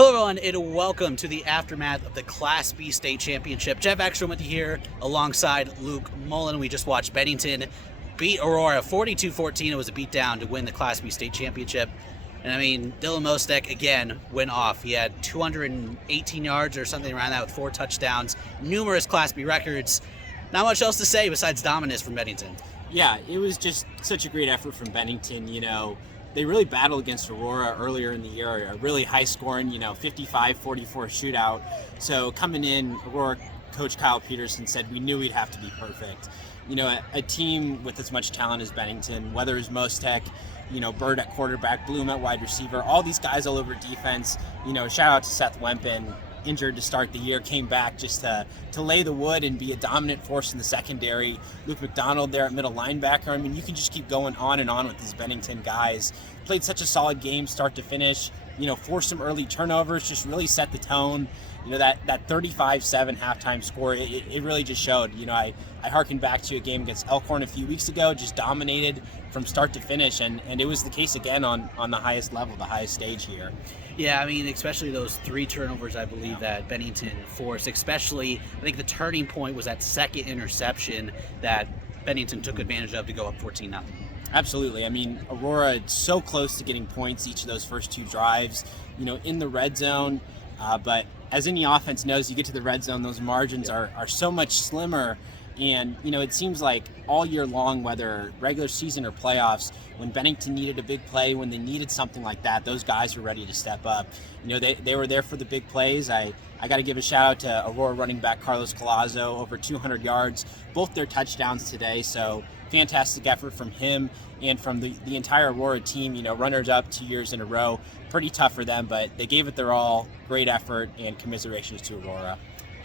Hello everyone and welcome to the aftermath of the Class B State Championship. Geoff Exstrom with you here alongside Luke Mullin. We just watched Bennington beat Aurora 42-14. It was a beatdown to win the Class B State Championship. And I mean, Dylan Mostek again went off. He had 218 yards or something around that with 4 touchdowns, numerous Class B records. Not much else to say besides dominance from Bennington. Yeah, it was just such a great effort from Bennington. They really battled against Aurora earlier in the year, a really high-scoring, 55-44 shootout. So coming in, Aurora coach Kyle Peterson said we knew we'd have to be perfect. A team with as much talent as Bennington, whether it's Mostek, Bird at quarterback, Bloom at wide receiver, all these guys all over defense. Shout out to Seth Wempen, injured to start the year, came back just to lay the wood and be a dominant force in the secondary. Luke McDonald there at middle linebacker. I mean, you can just keep going on and on with these Bennington guys. Played such a solid game start to finish, forced some early turnovers, just really set the tone. That 35-7 halftime score, it really just showed. I harkened back to a game against Elkhorn a few weeks ago, just dominated from start to finish, and it was the case again on the highest level, the highest stage here. Yeah, I mean, especially those 3 turnovers, I believe, that Bennington forced, especially, I think the turning point was that second interception that Bennington took advantage of to go up 14-0. Absolutely. I mean, Aurora so close to getting points each of those first 2 drives, in the red zone, but as any offense knows, you get to the red zone, those margins are so much slimmer. And, it seems like all year long, whether regular season or playoffs, when Bennington needed a big play, when they needed something like that, those guys were ready to step up. They were there for the big plays. I got to give a shout out to Aurora running back Carlos Collazo, over 200 yards, both their touchdowns today. So fantastic effort from him and from the entire Aurora team, runners up 2 years in a row. Pretty tough for them, but they gave it their all. Great effort, and commiserations to Aurora.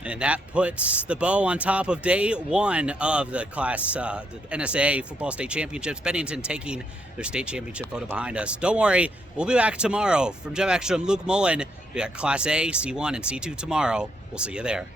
And that puts the bow on top of day 1 of the the NSAA Football State Championships. Bennington taking their state championship photo behind us. Don't worry, we'll be back tomorrow. From Geoff Exstrom, Luke Mullin, we got Class A, C1, and C2 tomorrow. We'll see you there.